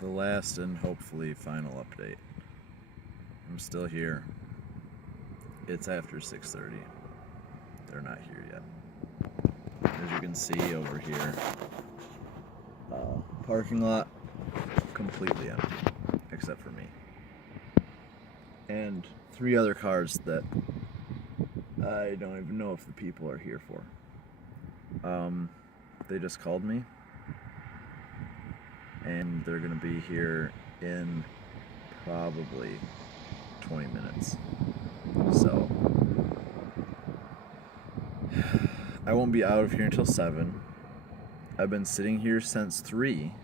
the last and hopefully final update. I'm still here. It's after 6:30. They're not here yet. As you can see over here, parking lot completely empty, except for me. And 3 other cars that I don't even know if the people are here for. They just called me, and they're gonna be here in probably 20 minutes. So I won't be out of here until 7. I've been sitting here since 3,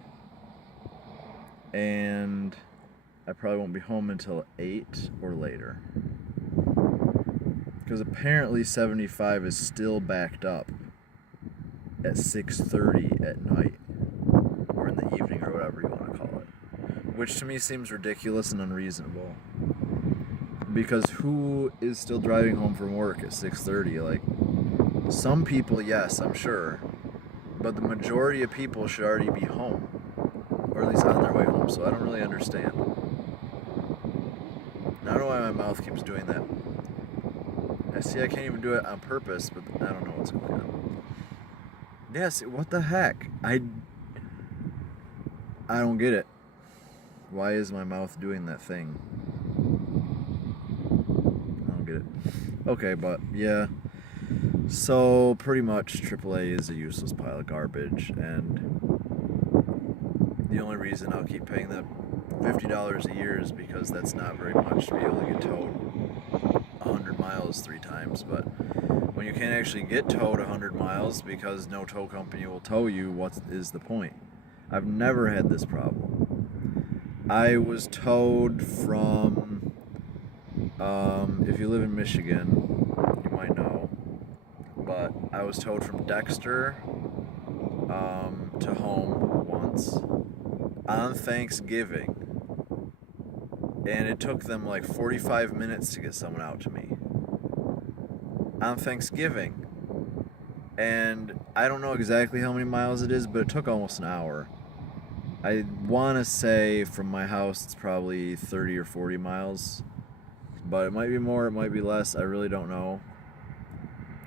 and I probably won't be home until 8 or later. Because apparently 75 is still backed up at 6:30 at night, or in the evening, or whatever you want to call it. Which to me seems ridiculous and unreasonable. Because who is still driving home from work at 6:30? Like, some people, yes, I'm sure. But the majority of people should already be home. Or at least on their way home, so I don't really understand. I don't know why my mouth keeps doing that. I see I can't even do it on purpose, but I don't know what's going on. Yes, what the heck? I don't get it. Why is my mouth doing that thing? I don't get it. Okay, but yeah. So pretty much AAA is a useless pile of garbage, and the only reason I'll keep paying that $50 a year is because that's not very much to be able to get towed 100 miles 3 times. But when you can't actually get towed 100 miles because no tow company will tow you, what is the point? I've never had this problem. I was towed from, if you live in Michigan, you might know, but I was towed from Dexter to home once on Thanksgiving, and it took them like 45 minutes to get someone out to me on Thanksgiving. And I don't know exactly how many miles it is, but it took almost an hour. I want to say from my house it's probably 30 or 40 miles, but it might be more, it might be less, I really don't know.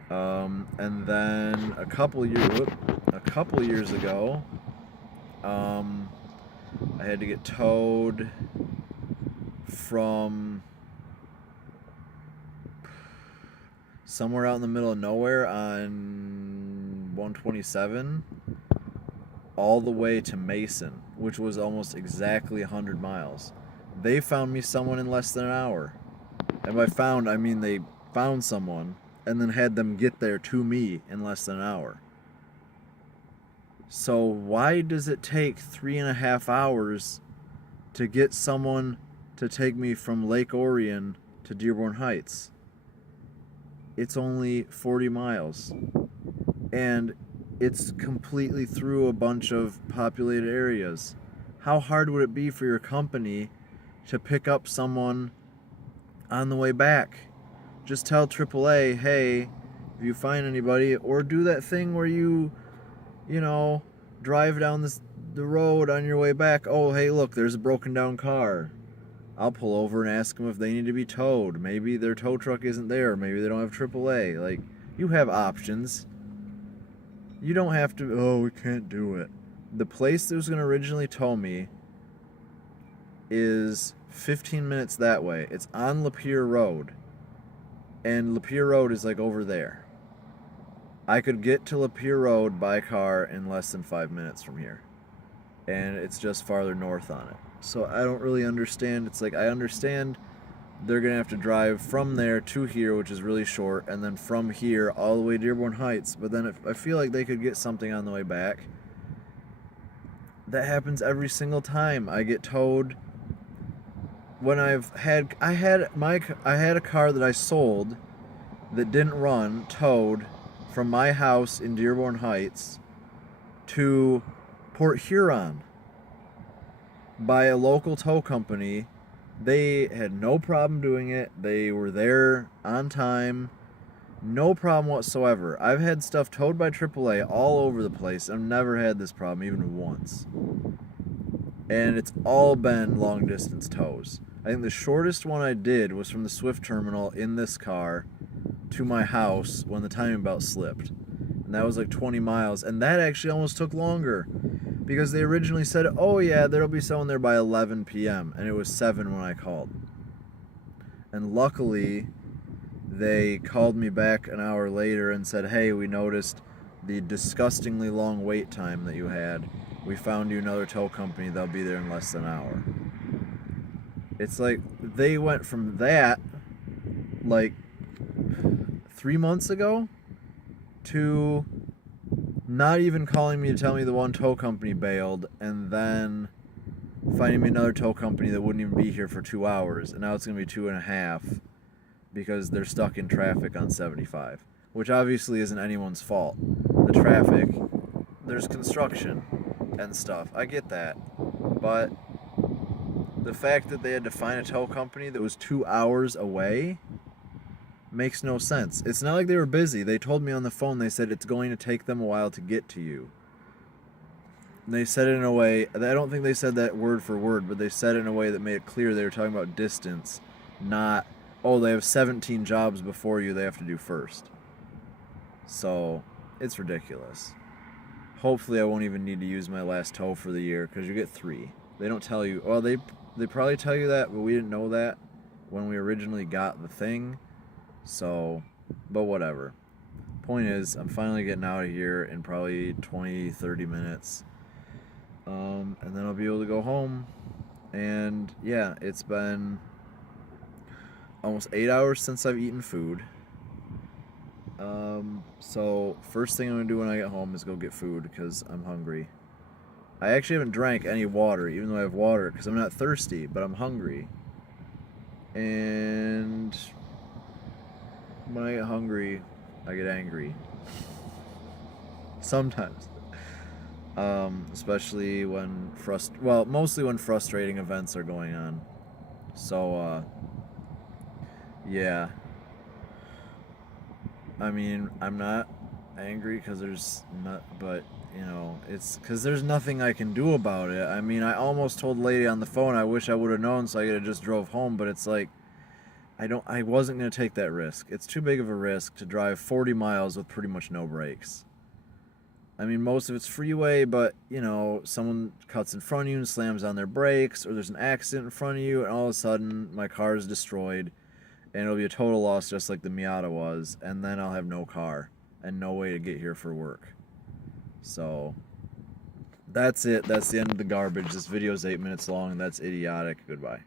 And then a couple years ago, I had to get towed from somewhere out in the middle of nowhere on 127 all the way to Mason, which was almost exactly 100 miles. They found me someone in less than an hour. And by found, I mean they found someone and then had them get there to me in less than an hour. So why does it take 3.5 hours to get someone to take me from Lake Orion to Dearborn Heights? It's only 40 miles. And it's completely through a bunch of populated areas. How hard would it be for your company to pick up someone on the way back? Just tell AAA, hey, if you find anybody, or do that thing where you drive down the road on your way back. Oh, hey, look, there's a broken down car. I'll pull over and ask them if they need to be towed. Maybe their tow truck isn't there. Maybe they don't have AAA. Like, you have options. You don't have to, oh, we can't do it. The place that was going to originally tow me is 15 minutes that way. It's on Lapeer Road. And Lapeer Road is like over there. I could get to Lapeer Road by car in less than 5 minutes from here. And it's just farther north on it. So I don't really understand. It's like, I understand they're going to have to drive from there to here, which is really short, and then from here all the way to Dearborn Heights. But then I feel like they could get something on the way back. That happens every single time. I get towed when I had a car that I sold that didn't run, towed from my house in Dearborn Heights to Port Huron by a local tow company. They had no problem doing it. They were there on time. No problem whatsoever. I've had stuff towed by AAA all over the place. I've never had this problem, even once. And it's all been long distance tows. I think the shortest one I did was from the Swift terminal in this car to my house when the timing belt slipped. And that was like 20 miles. And that actually almost took longer because they originally said, oh yeah, there'll be someone there by 11 p.m. And it was 7 when I called. And luckily, they called me back an hour later and said, hey, we noticed the disgustingly long wait time that you had. We found you another tow company. They'll be there in less than an hour. It's like they went from that, like 3 months ago, to not even calling me to tell me the one tow company bailed, and then finding me another tow company that wouldn't even be here for 2 hours, and now it's going to be 2.5 because they're stuck in traffic on 75, which obviously isn't anyone's fault. The traffic, there's construction and stuff. I get that. But the fact that they had to find a tow company that was 2 hours away makes no sense. It's not like they were busy. They told me on the phone, they said it's going to take them a while to get to you. And they said it in a way, I don't think they said that word for word, but they said it in a way that made it clear they were talking about distance, not, oh, they have 17 jobs before you they have to do first. So, it's ridiculous. Hopefully I won't even need to use my last tow for the year, because you get 3. They don't tell you, well, they probably tell you that, but we didn't know that when we originally got the thing. So, but whatever. Point is, I'm finally getting out of here in probably 20, 30 minutes. And then I'll be able to go home. And yeah, it's been almost 8 hours since I've eaten food. So first thing I'm gonna do when I get home is go get food because I'm hungry. I actually haven't drank any water, even though I have water, because I'm not thirsty, but I'm hungry. And when I get hungry, I get angry. Sometimes. Especially when mostly when frustrating events are going on. So, yeah. I mean, I'm not angry because there's not, but, you know, it's because there's nothing I can do about it. I mean, I almost told the lady on the phone I wish I would have known so I could have just drove home, but it's like, I wasn't going to take that risk. It's too big of a risk to drive 40 miles with pretty much no brakes. I mean, most of it's freeway, but, you know, someone cuts in front of you and slams on their brakes, or there's an accident in front of you, and all of a sudden, my car is destroyed, and it'll be a total loss just like the Miata was, and then I'll have no car, and no way to get here for work. So, that's it. That's the end of the garbage. This video is 8 minutes long, and that's idiotic. Goodbye.